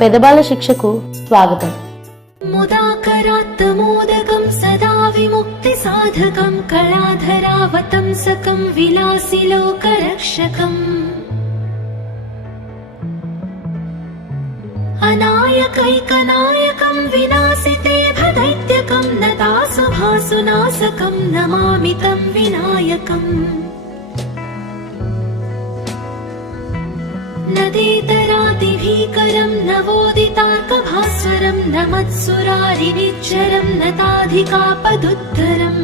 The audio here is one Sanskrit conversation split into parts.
పెదబాల శిక్షకు స్వాగతం. ముదాకరాత్తమోదకం సదా విముక్తి సాధకం కళాధరావతంసకం విలాసి లోకరక్షకం అనాయకైకనాయకం వినాశితే భదైత్యకం నతాసుభాసునాశకం నమామి తం వినాయకం నదేతరాదిభీకరం నవోదితార్కభాస్వరం నమత్సురారినిచ్చరం నతాధికాపదుద్ధరం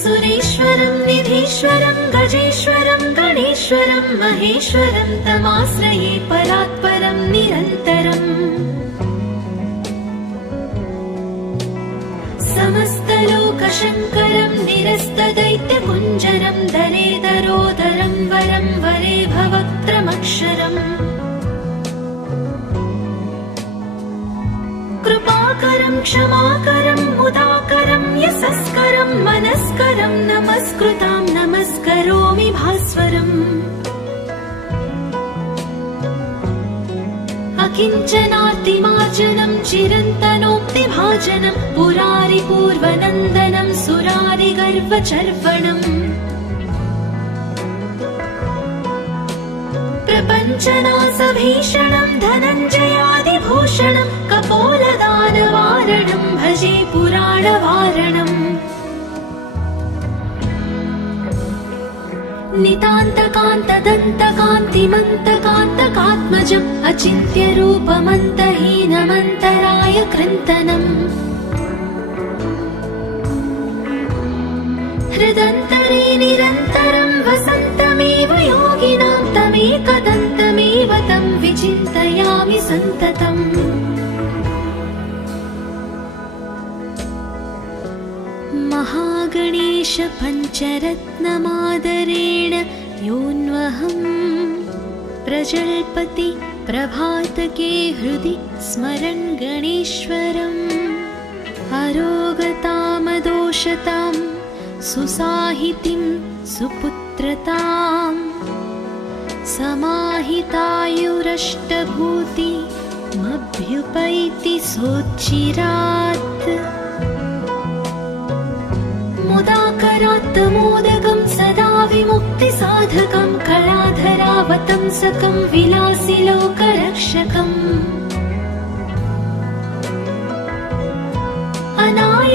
సురేశ్వరం నిధీశ్వరం గజేశ్వరం గణేశ్వరం మహేశ్వరం తమాశ్రయే పరాత్పరం నిరంతరం సమస్తలోకశంకరం నిరస్తదైత్యకుంజరం దరేదరోదరం వరం వరే భవక్త్రమక్షరం కృపాకరం క్షమాకరం ముదాకరం యశస్కరం మనస్కరం నమస్కృతాం నమస్కరోమి భాస్వరం అకించనార్తిమార్జనం చిరంతనోక్తిభాజనం పురారి పూర్వనందనం సురారి గర్వచర్వణం ప్రపంచనాశభీషణం ధనంజయాదిభూషణం కపోలదానవారణం భజే పురాణవారణం నితాంతకాంతదంతకాంతిమంతకాంతకాత్మజం అచింత్యరూపమంతహీనమంతరాయ కృంతనం హృదంతరే నిరంతరం వసంతమేవ యోగినాం తమేకదంతమేవ తం విచింతయామి సంతతం महागणेश पञ्चरत्नमादरेण योऽन्वहं प्रजल्पति प्रभातके हृदि स्मरन् गणेश्वरम् अरोगतामदोषतां सुसाहितिं सुपुत्रतां समाहितायुरष्टभूति मभ्युपैति सोच्चिरात् मुदाकरात्तमोदकं सदा विमुक्ति साधकं कलाधरावतंसकं विलासी लोकरक्षकम्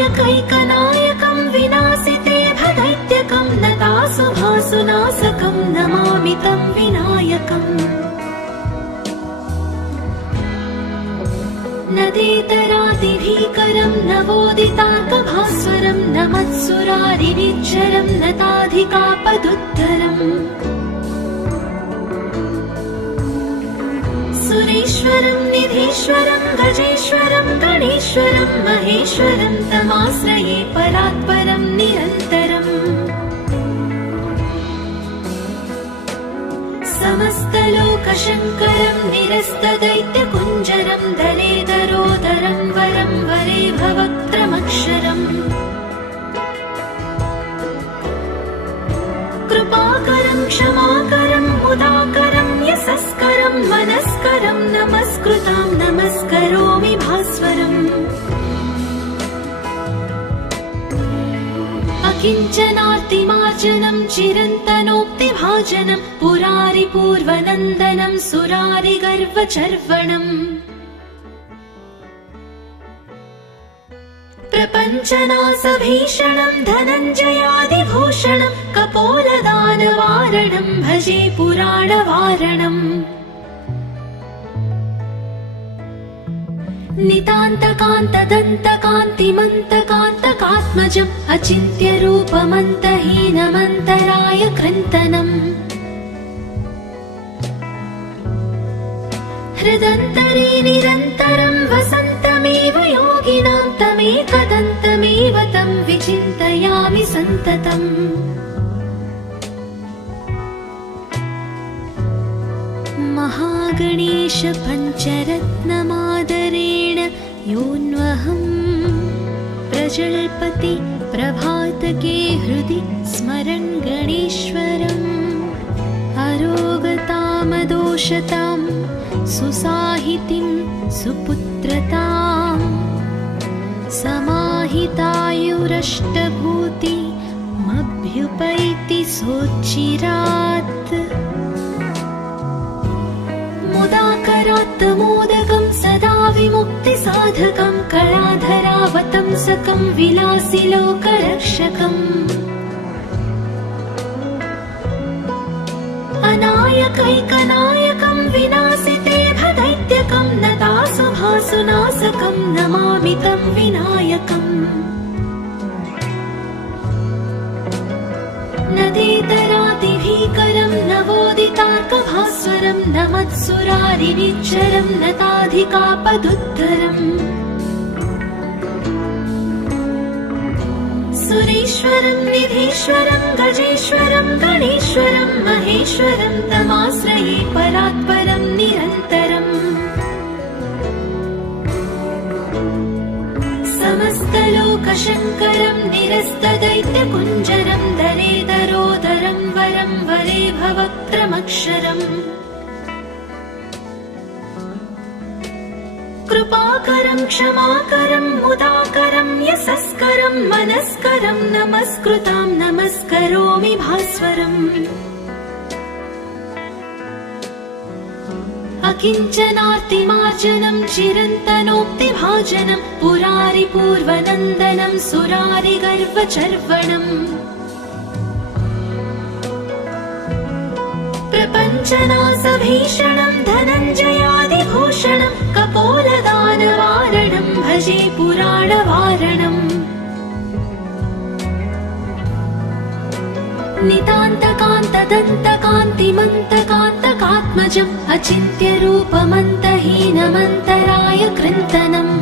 अनायकैकनायकं विनाशिते भदैत्यकं नतासुभासुनाशकं नमामि तं विनायकम् नदेतरादिभीकरं नवोदितार्कभास्वरं नमत्सुरारिनिच्चरं नताधिकापदुद्धरम् सुरेश्वरं निधीश्वरं गजेश्वरं गणेश्वरं महेश्वरं तमाश्रये परात्परं निरन्तरम् समस्तलोकशङ्करं निरस्तदैत्यकुञ्जरं दलेदरोदरं वरं वरे भवक्त्रमक्षरम् कृपाकरं क्षमाकरं मुदाकरं यशस्करं मनस्करं नमस्कृतां नमस्करोमि भास्वरम् अकिञ्चनार्तिमार्जनं चिरन्तनोक्तिभाजनं पुरारि पूर्वनन्दनं सुरारि गर्वचर्वणम् प्रपञ्चनाशभीषणं धनञ्जयादिभूषणं कपोलदानवारणं भजे पुराणवारणम् नितान्तकान्तदन्तकान्तिमन्तकान्तकात्मजम् अचिन्त्यरूपमन्तहीनमन्तराय कृन्तनम् हृदन्तरे निरन्तरं वसन्तमेव योगिनां तमेकदन्तमेव तं विचिन्तयामि सन्ततम् महागणेश पञ्चरत्नमादरेण योऽन्वहं प्रजल्पति प्रभातके हृदि स्मरन् गणेश्वरम् अरोगताम महागणेशपञ्चरत्नमादोषतां सुसाहितिं सुपुत्रताम् समाहितायुरष्टभूतिमभ्युपैति सोच्चिरात् मुदाकरात्तमोदकं सदा विमुक्तिसाधकं कलाधरावतंसकं विलासिलोकरक्षकम् अनायकैकनायकं विनाशिते भदैत्यकं नतासुभासुनाशकं नमामि तं विनायकम् नदेतरातिभीकरं नवोदितार्कभास्वरं नमत्सुरारिनिच्चरं नताधिकापदुद्धरम् सुरेश्वरं निधीश्वरं गजेश्वरं गणेश्वरं महेश्वरं तमाश्रये परात्परं निरन्तरम् समस्तलोकशङ्करं निरस्तदैत्यकुञ्जरं दरेदरोदरं वरं वरे भवक्त्रमक्षरम् कृपाकरं क्षमाकरं मुदाकरं यशस्करं मनस्करं नमस्कृतां नमस्करोमि भास्वरम् अकिञ्चनार्तिमार्जनं चिरन्तनोक्तिभाजनं पुरारिपूर्वनन्दनं सुरारिगर्वचर्वणम् प्रपञ्चनाशभीषणं धनञ्जयादिभूषणं कपोलदानवारणं भजे पुराणवारणम् नितान्तकान्तदन्तकान्तिमन्तकान्तकात्मजम् अचिन्त्यरूपमन्तहीनमन्तराय कृन्तनम्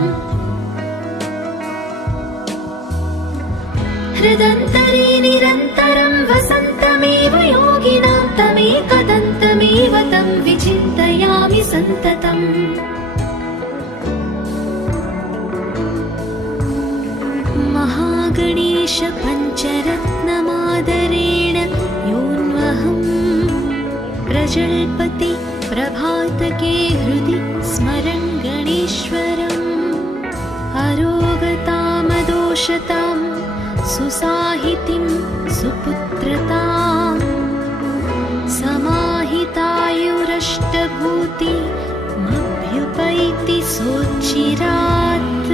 हृदन्तरे निरन्तरं वसन्तमेव योगिनां तमेकदन्तमेव तं विचिन्तयामि सन्ततम् महागणेशपञ्चरत्नमादरेण योऽन्वहम् प्रजल्पति प्रभातके हृदि स्मरन् गणेश्वरम् अरोगतामदोषतां सुसाहितिं सुपुत्रताम् समाहितायुरष्टभूतिमभ्युपैति सोच्चिरात्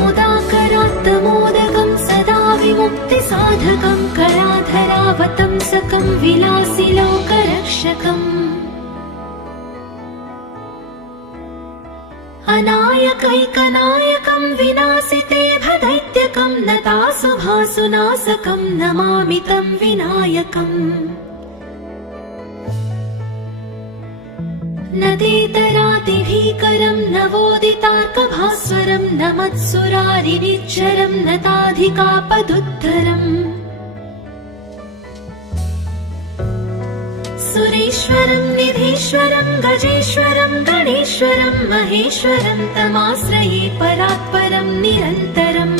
मुदाकरात्तमोदकं सदा विमुक्तिसाधकं कलाधरावतंसकं विलासिलोकरक्षकम् अनायकैकनायकं विनाशिते भदैत्यकं नतासुभासुनाशकं नमामि तं विनायकम् नदेतरातिभीकरं नवोदितार्कभास्वरं नमत्सुरारिनिच्चरं नताधिकापदुद्धरम् सुरेश्वरं निधीश्वरं गजेश्वरं गणेश्वरं महेश्वरं तमाश्रये परात्परं निरन्तरम्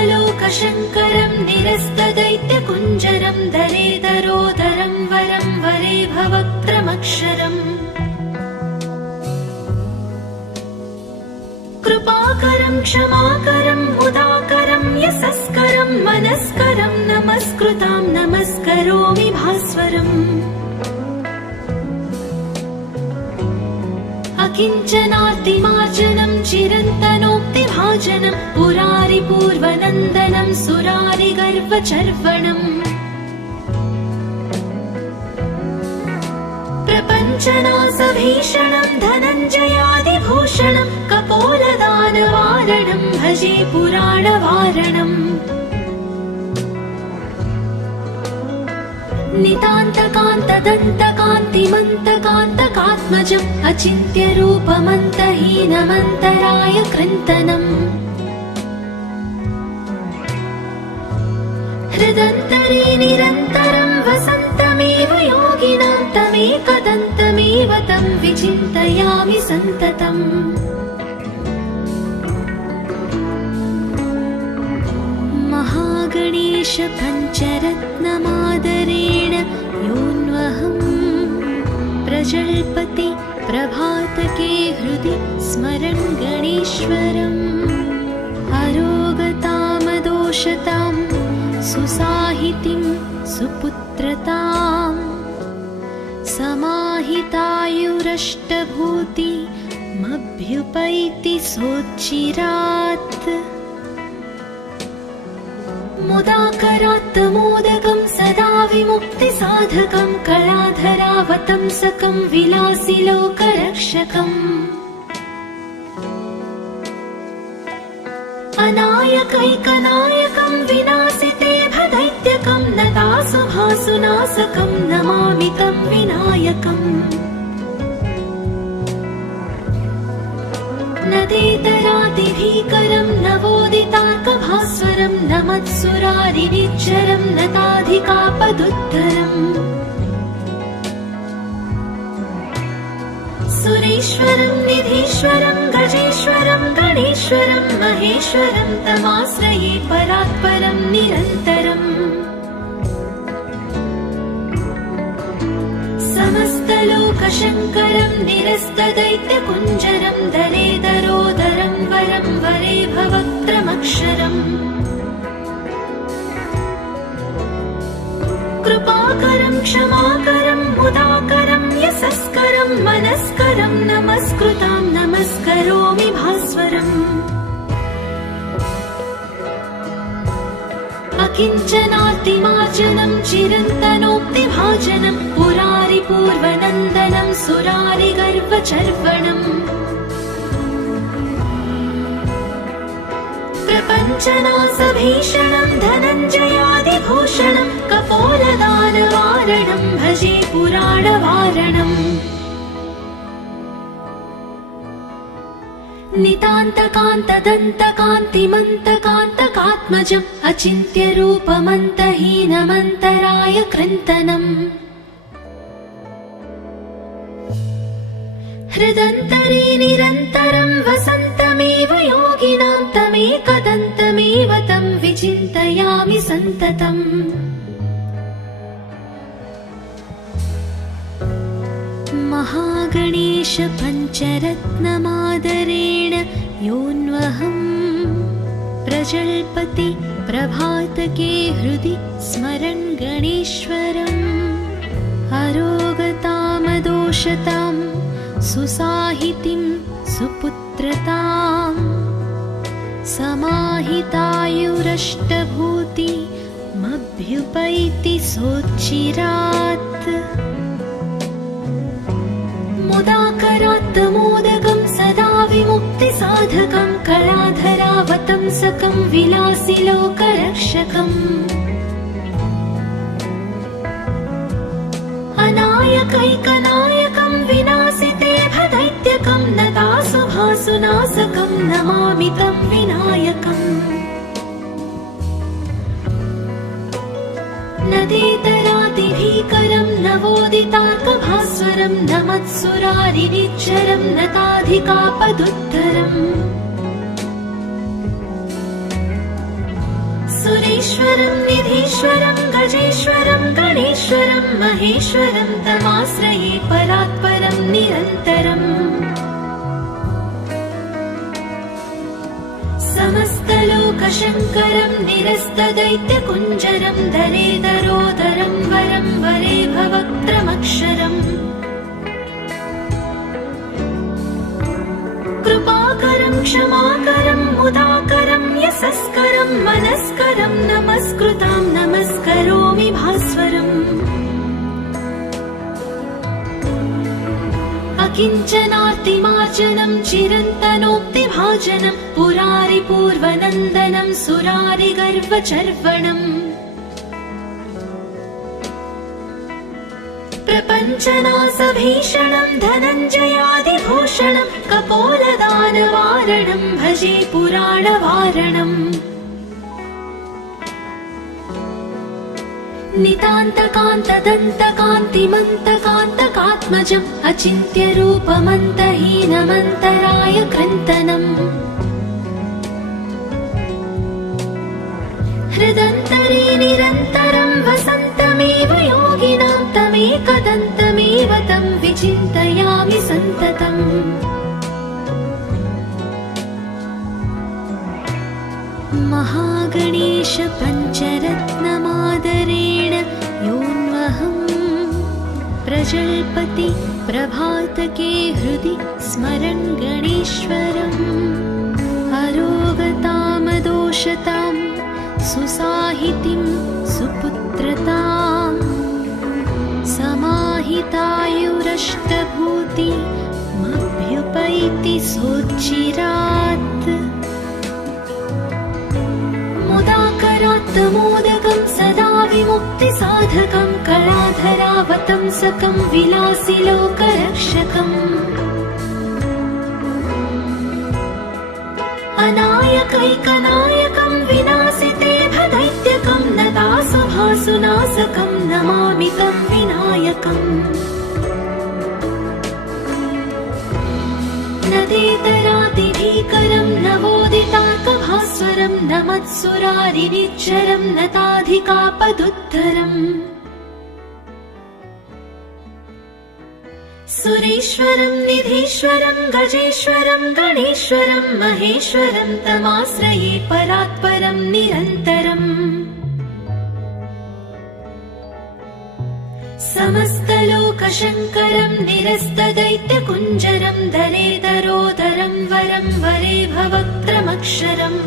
समस्तलोकशङ्करं निरस्तदैत्यकुञ्जरं दरेदरोदरं वरं वरे भवक्त्रमक्षरम् कृपाकरं क्षमाकरं मुदाकरं यशस्करं मनस्करं नमस्कृतां नमस्करोमि भास्वरम् अकिञ्चनार्तिमार्जनं चिरन्तनोक्तिभाजनं पुरारिपूर्वनन्दनं सुरारिगर्वचर्वणम् प्रपञ्चनाशभीषणं धनञ्जयादिभूषणं कपोलदानवारणं भजे पुराणवारणम् नितान्तकान्तदन्तकान्तिमन्तकान्तकात्मजम् अचिन्त्यरूपमन्तहीनमन्तराय कृन्तनम् हृदन्तरे निरन्तरं वसन्तमेव योगिनां तमेकदन्तमेव तं विचिन्तयामि सन्ततम् महागणेश पञ्चरत्नमादरेण योऽन्वहम् प्रजल्पति प्रभातके हृदि स्मरन् गणेश्वरम् अरोगतामदोषतां सुसाहितिं सुपुत्रताम् समाहितायुरष्टभूतिमभ्युपैति सोच्चिरात् मुदाकरात् मोदकं सदा विमुक्तिसाधकं कलाधरावतंसकं विलासिलोकरक्षकम् अनायकैकनायकं विनाशिते भदैत्यकं नतासुभासुनाशकं नमामि तं विनायकम् नदेतरादिभीकरं नवोदितार्कभास्वरं नमत्सुरारिनिच्चरं नताधिकापदुद्धरम् सुरेश्वरं निधीश्वरं गजेश्वरं गणेश्वरं महेश्वरं तमाश्रये परात्परं निरन्तरम् समस्तलोकशङ्करं निरस्तदैत्यकुञ्जरं दरेदरोदरं वरं वरे भवक्त्रमक्षरम् कृपाकरं क्षमाकरं मुदाकरं यशस्करं मनस्करं नमस्कृतां नमस्करोमि भास्वरम् अकिञ्चनार्तिमार्जनं चिरन्तनोक्तिभाजनं पुरारिपूर्वनन्दनं सुरारिगर्वचर्वणम् प्रपञ्चनासभीषणं धनञ्जयादिभूषणं कपोलदानवारणं भजे पुराणवारणम् नितान्तकान्तदन्तकान्तिमन्तकान्तकात्मजम् अचिन्त्यरूपमन्तहीनमन्तराय कृन्तनम् हृदन्तरे निरन्तरं वसन्तमेव योगिनां तमेकदन्तमेव तं विचिन्तयामि सन्ततम् महागणेश पञ्चरत्नमादरेण योऽन्वहम् प्रजल्पति प्रभातके हृदि स्मरन् गणेश्वरम् अरोगतामदोषतां सुसाहितिं सुपुत्रताम् समाहितायुरष्टभूतिमभ्युपैति सोच्चिरात् मुदाकरात् मोदकं सदा विमुक्तिसाधकं कलाधरावतंसकं विलासिलोकरक्षकम् अनायकैकनायकं विनाशिते भदैत्यकं नतासुभासुनाशकं नमामि तं विनायकम् नदेतरादिभीकरं नवोदितार्कभास्वरं नमत्सुरारिनिच्चरं नताधिकापदुद्धरम् सुरेश्वरं निधीश्वरं गजेश्वरं गणेश्वरं महेश्वरं तमाश्रये परात्परं निरन्तरम् समस्तलोकशङ्करं निरस्तदैत्यकुञ्जरं दरेदरोदरं वरं वरे भवक्त्रमक्षरम् कृपाकरं क्षमाकरं मुदाकरं यशस्करं मनस्करं नमस्कृतां नमस्करोमि भास्वरम् अकिञ्चनार्तिमार्जनं चिरन्तनोक्तिभाजनं पुरारिपूर्वनन्दनं सुरारिगर्वचर्वणम् प्रपञ्चनासभीषणं धनञ्जयादिभूषणं कपोलदानवारणं भजे पुराणवारणम् नितान्तकान्तदन्तकान्तिमन्तकान्तकात्मजम् अचिन्त्यरूपमन्तहीनमन्तराय कृन्तनम् हृदन्तरे निरन्तरं वसन्तमेव योगिनां तमेकदन्तमेव तं विचिन्तयामि सन्ततम्। महागणेश पञ्चरत्नमादरेण योऽन्वहम् प्रजल्पति प्रभातके हृदि स्मरन् गणेश्वरम्। अरोगतामदोषतां सुसाहितिं सुपुत्रताम् समाहितायुरष्टभूतिमभ्युपैति सोच्चिरात्। मुदाकरात्तमोदकं सदा विमुक्तिसाधकं कलाधरावतंसकं विलासिलोकरक्षकम्। अनायकैकनायकं विनाशिते भदैत्यकं नतासुभासुनाशकं नमामि तं विनायकम्। नदेतरातिभीकरं नवोदितार्कभास्वरं नमत्सुरारिनिच्चरं नताधिकापदुद्धरम्। सुरेश्वरं निधीश्वरं गजेश्वरं गणेश्वरं महेश्वरं तमाश्रये परात्परं निरन्तरम्। समस्तलोकशङ्करं निरस्तदैत्यकुञ्जरं दलेदरोदरं वरं वरे भवक्त्रमक्षरम्।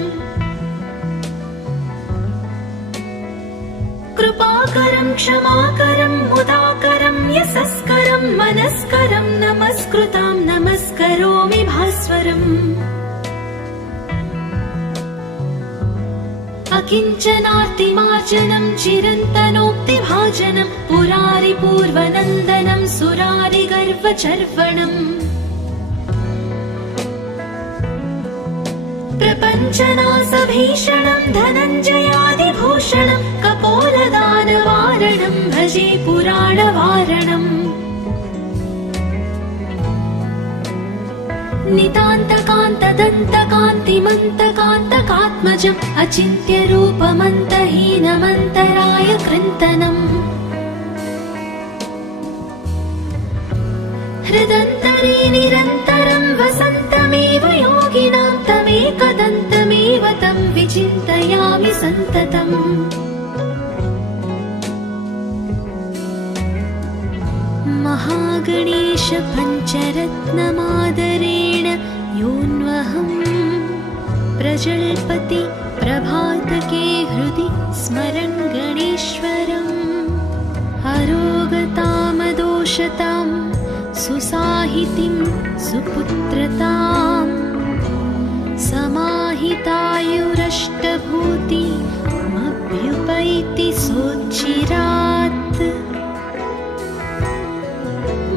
कृपाकरं क्षमाकरं मुदाकरं यशस्करं मनस्करं नमस्कृतां नमस्करोमि भास्वरम्। अकिञ्चनार्तिमार्जनं चिरन्तनोक्तिभाजनं पुरारिपूर्वनन्दनं सुरारिगर्वचर्वणम्। प्रपञ्चनाशभीषणं धनञ्जयादिभूषणं कपोलदानवारणं भजे पुराणवारणम्। नितान्तकान्तदन्तकान्तिमन्तकान्तकात्मजम् अचिन्त्यरूपमन्तहीनमन्तराय कृन्तनम्। हृदन्तरे निरन्तरं वसन्तमेव योगिनां तमेकदन्तमेव तं विचिन्तयामि सन्ततम्। महागणेश पञ्चरत्नमादरेण योऽन्वहम् प्रजल्पति प्रभातके हृदि स्मरन् गणेश्वरम्। अरोगतामदोषतां सुसाहितिं सुपुत्रताम् समाहितायुरष्टभूतिमभ्युपैति सोच्चिरात्।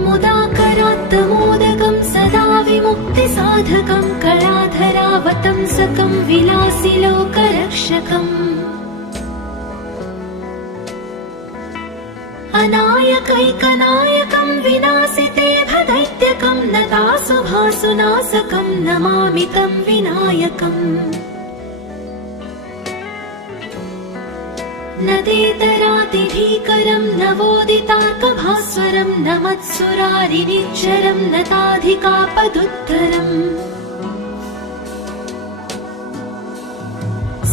मुदाकरात्तमोदकं सदा विमुक्तिसाधकं कलाधरावतंसकं विलासिलोकरक्षकम्। अनायकैकनायकं विनाशिते भदैत्यकं नतासुभासुनाशकं नमामि तं विनायकम्। नदेतरातिभीकरं नवोदितार्कभास्वरं नमत्सुरारिनिच्चरं नताधिकापदुद्धरम्।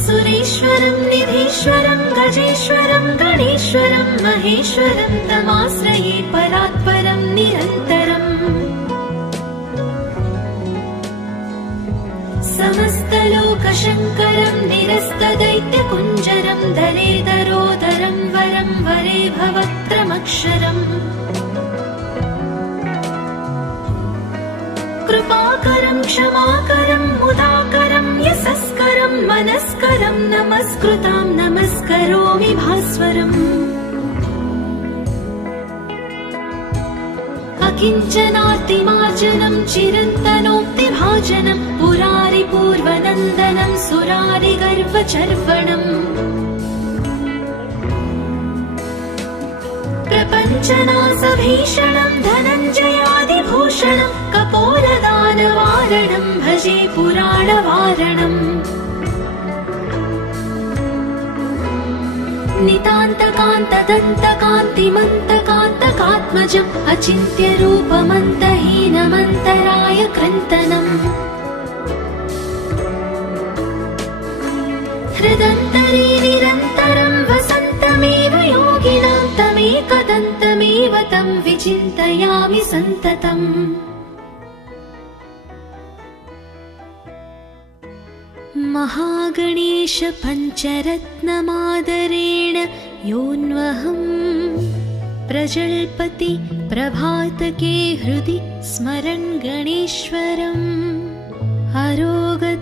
सुरेश्वरं निधीश्वरं गजेश्वरं गणेश्वरं महेश्वरं तमाश्रये परात्परं निरन्तरम्। समस्तलोकशङ्करं निरस्तदैत्यकुञ्जरं दलेदरोदरं वरं वरे भवक्त्रमक्षरम्। कृपाकरं क्षमाकरं मुदाकरं यशस्करं मनस्करं नमस्कृतां नमस्करोमि भास्वरम्। अकिञ्चनार्तिमार्जनं चिरन्तनोक्तिभाजनं पुरारिपूर्वनन्दनं सुरारिगर्वचर्वणम्। प्रपञ्चनाशभीषणं धनञ्जयादिभूषणं कपोलदानवारणं भजे पुराणवारणम्। नितान्तकान्तदन्तकान्तिमन्तकान्तकात्मजम् अचिन्त्यरूपमन्तहीनमन्तराय कृन्तनम् हृदन्तरे निरन्तरं वसन्तमेव योगिनां तमेकदन्तमेव तं विचिन्तयामि सन्ततम् महागणेश पञ्चरत्नमादरेण योऽन्वहम् प्रजल्पति प्रभातके हृदि स्मरन् गणेश्वरम् अरोगतामदोषतां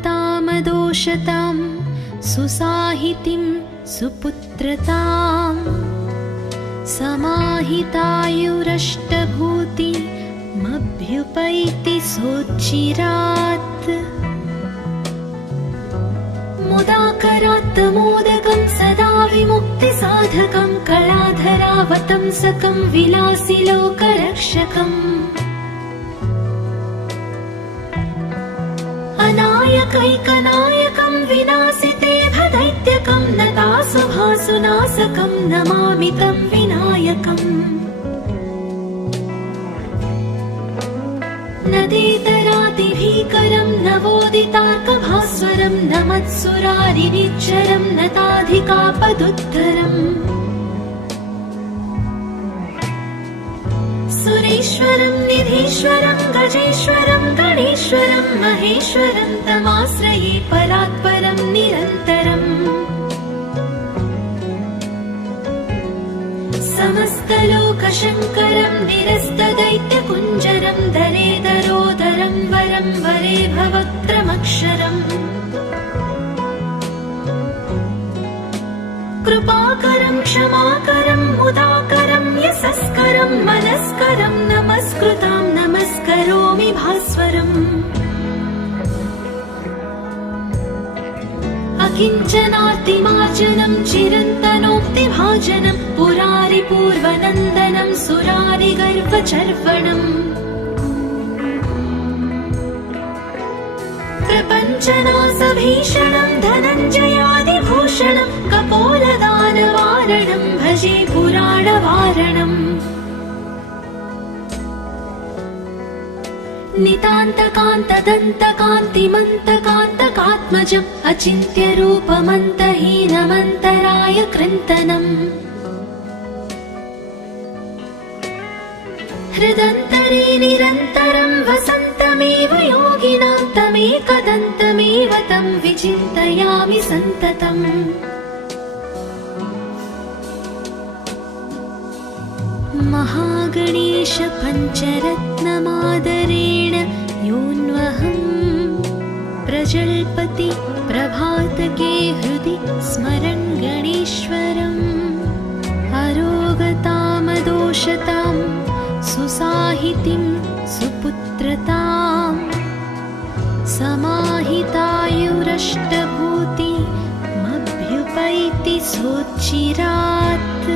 सुसाहितिं सुपुत्रताम् समाहितायुरष्टभूतिमभ्युपैति सोच्चिरात् मुदाकरात् मोदकं सदा विमुक्तिसाधकं कलाधरावतंसकं विलासिलोकरक्षकम् अनायकैकनायकं विनाशिते भदैत्यकं नतासुभासुनाशकं नमामि तं विनायकम् नदेतरादिभीकरं नवोदितार्कभास्वरं नमत्सुरारिनिच्चरं नताधिकापदुद्धरम् सुरेश्वरं निधीश्वरं गजेश्वरं गणेश्वरं महेश्वरं तमाश्रये परात्परं निरन्तरम् समस्तलोकशङ्करं निरस्तदैत्यकुञ्जरं दरेदरोदरं वरं वरे भवक्त्रमक्षरम् कृपाकरं क्षमाकरं मुदाकरं यशस्करं मनस्करं नमस्कृतां नमस्करोमि भास्वरम् अकिञ्चनार्तिमार्जनं चिरन्तनोक्तिभाजनं पुरारिपूर्वनन्दनं सुरारिगर्वचर्वणम् प्रपञ्चनाशभीषणं धनञ्जयादिभूषणं कपोलदानवारणं भजे पुराणवारणम् नितान्तकान्तदन्तकान्तिमन्तकान्तकात्मजम् अचिन्त्यरूपमन्तहीनमन्तराय कृन्तनम् हृदन्तरे निरन्तरं वसन्तमेव योगिनां तमेकदन्तमेव तं विचिन्तयामि सन्ततम् महागणेश पञ्चरत्नमादरेण योऽन्वहम् प्रजल्पति प्रभातके हृदि स्मरन् गणेश्वरम् अरोगतामदोषतां सुसाहितिं सुपुत्रताम् समाहितायुरष्टभूतिमभ्युपैति सोच्चिरात्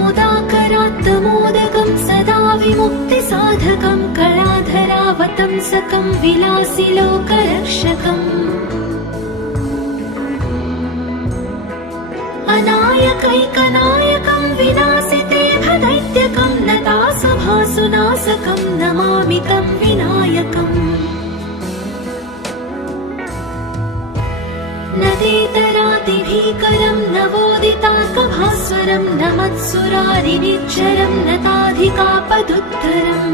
मुदाकरात् मोदकं सदा विमुक्तिसाधकं कलाधरावतंसकं विलासिलोकरक्षकम् अनायकैकनायकं विनाशिते भदैत्यकं नतासुभासुनाशकं नमामि तं विनायकम् नदेतरादिभीकरं नवोदितार्कभास्वरं नमत्सुरारिनिच्चरं नताधिकापदुद्धरम्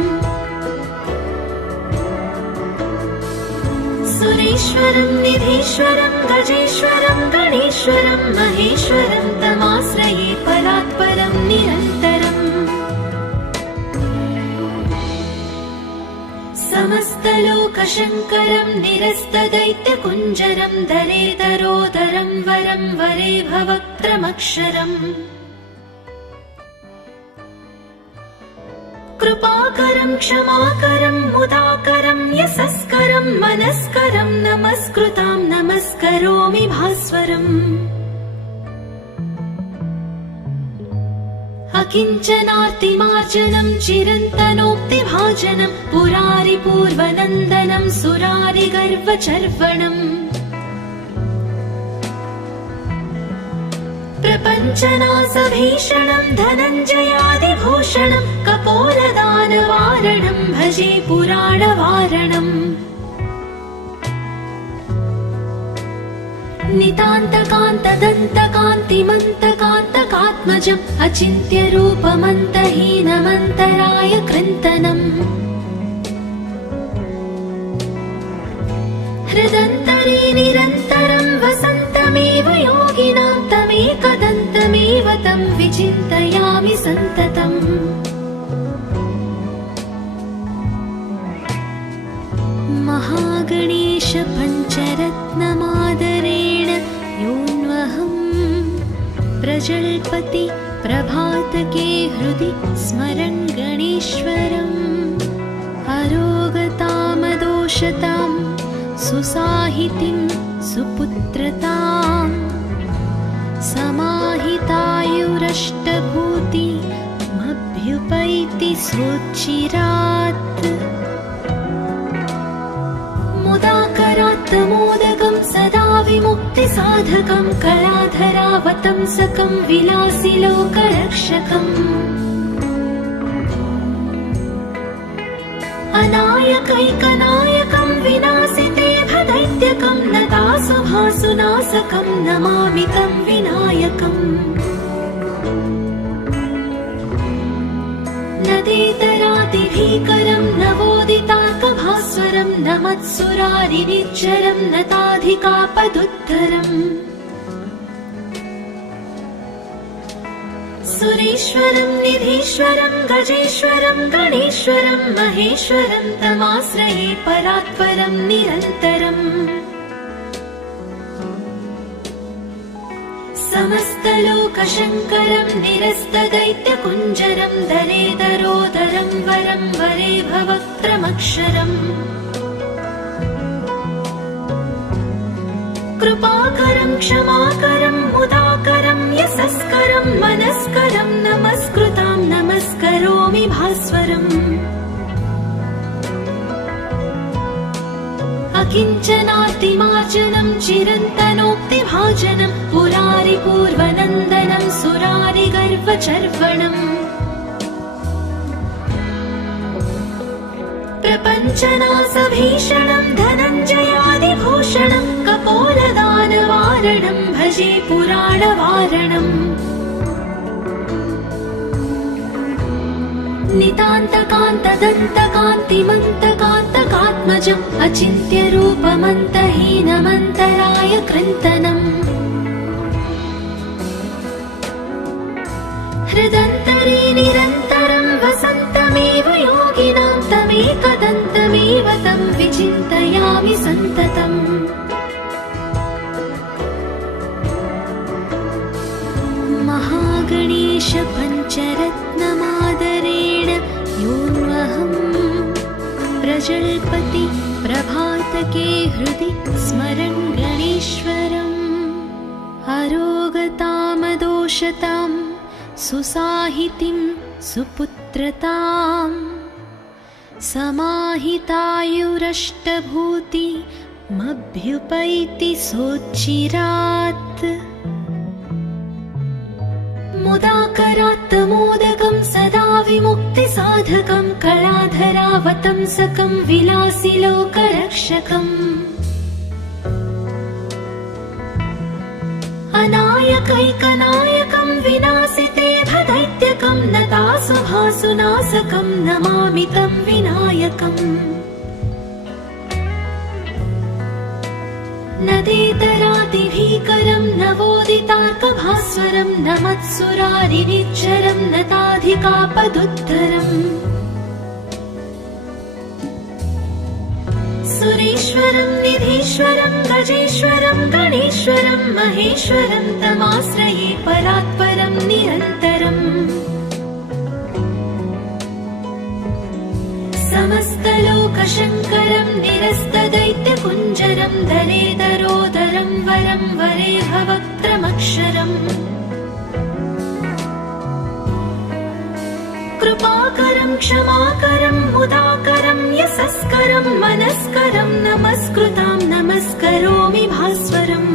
सुरेश्वरं निधीश्वरं गजेश्वरं गणेश्वरं महेश्वरं तमाश्रये परात्परं निरन्तरम् समस्तलोकशङ्करं निरस्तदैत्यकुञ्जरं दरेदरोदरं वरं वरे भवक्त्रमक्षरम् कृपाकरं क्षमाकरं मुदाकरं यशस्करं मनस्करं नमस्कृतां नमस्करोमि भास्वरम् अकिञ्चनार्तिमार्जनं चिरन्तनोक्तिभाजनं पुरारिपूर्वनन्दनं सुरारिगर्वचर्वणम् प्रपञ्चनासभीषणं धनञ्जयादिभूषणं कपोलदानवारणं भजे पुराणवारणम् नितान्तकान्तदन्तकान्तिमन्तकान्तकात्मजम् अचिन्त्यरूपमन्तहीनमन्तराय कृन्तनम् हृदन्तरे निरन्तरं वसन्तमेव योगिनां तमेकदन्तमेव तं विचिन्तयामि सन्ततम् महागणेश पञ्चरत्नमादरेण योऽन्वहं प्रजल्पति प्रभातके हृदि स्मरन् गणेश्वरम् अरोगतामदोषतां सुसाहितिं सुपुत्रतां समाहितायुरष्टभूतिमभ्युपैति सोच्चिरात् मुदाकरात् मोदकं सदा विमुक्तिसाधकं कलाधरावतंसकं विलासिलोकरक्षकम् अनायकैकनायकं विनाशिते भदैत्यकं नतासुभासुनाशकं नमामि तं विनायकम् नदेतरातिभीकरं नवोदितार्कभास्वरं नमत्सुरारिनिच्चरं नताधिकापदुद्धरम् सुरेश्वरं निधीश्वरं गजेश्वरं गणेश्वरं महेश्वरं तमाश्रये परात्परं निरन्तरम् समस्तलोकशङ्करं निरस्तदैत्यकुञ्जरं दरेदरोदरं वरं वरे भवक्त्रमक्षरम् कृपाकरं क्षमाकरं मुदाकरं यशस्करं मनस्करं नमस्कृतां नमस्करोमि भास्वरम् अकिञ्चनातिमार्जनं चिरन्तनोक्तिभाजनं पुरारिपूर्वनन्दनं सुरारिगर्वचर्वणम् प्रपञ्चनासभीषणं धनञ्जयादिभूषणं कपोलदानवारणं भजे पुराणवारणम् नितान्तकान्तदन्तकान्तिमन्तकान्तकात्मजम् अचिन्त्यरूपमन्तहीनमन्तराय कृन्तनम् हृदन्तरे निरन्तरं वसन्तमेव योगिनां तमेकदन्तमेव तं विचिन्तयामि सन्ततम् महागणेश पञ्चरत्नमादरेण योऽन्वहं प्रजल्पति प्रभातके हृदि स्मरन् गणेश्वरम् अरोगतामदोषतां सुसाहितिं सुपुत्रतां समाहितायुरष्टभूतिमभ्युपैति सोच्चिरात् मुदाकरात् मोदकं सदा विमुक्तिसाधकं कलाधरावतंसकं विलासिलोकरक्षकम् अनायकैकनायकं विनाशिते भदैत्यकं नतासुभासुनाशकं नमामि तं विनायकम् नदेतरातिभीकरं नवोदितार्कभास्वरं नमत्सुरारिनिच्चरं नताधिकापदुद्धरम् सुरेश्वरं निधीश्वरं गजेश्वरं गणेश्वरं महेश्वरं तमाश्रये परात्परं निरन्तरम् समस्तलोकशङ्करं निरस्तदैत्यकुञ्जरं दरेदरोदरं वरं वरे भवक्त्रमक्षरम् कृपाकरं क्षमाकरं मुदाकरं यशस्करं मनस्करं नमस्कृतां नमस्करोमि भास्वरम्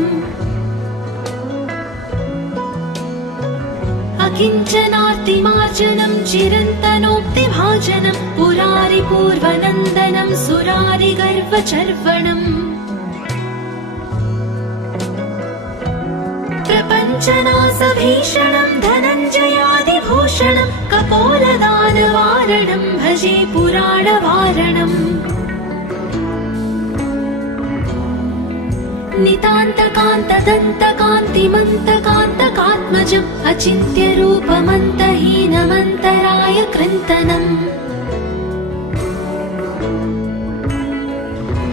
किञ्चनार्तिमार्जनं चिरन्तनोक्तिभाजनं पुरारिपूर्वनन्दनं सुरारिगर्वचर्वणम् प्रपञ्चनासभीषणं धनञ्जयादिभूषणं कपोलदानवारणं भजे पुराणवारणम् नितान्तकान्तदन्तकान्तिमन्तकान्तकात्मजम् अचिन्त्यरूपमन्तहीनमन्तराय कृन्तनम्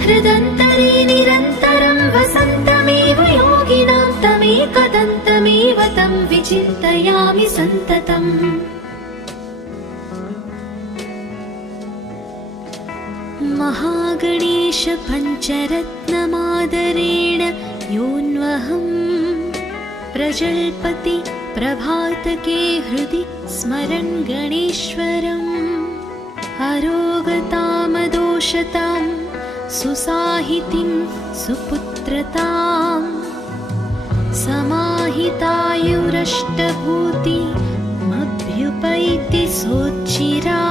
हृदन्तरे निरन्तरं वसन्तमेव योगिनां तमेकदन्तमेव तं विचिन्तयामि सन्ततम् महागणेश पञ्चरत्नमादरेण योऽन्वहं प्रजल्पति प्रभातके हृदि स्मरन् गणेश्वरम् अरोगतामदोषतां सुसाहितिं सुपुत्रतां समाहितायुरष्टभूतिमभ्युपैति सोच्चिरा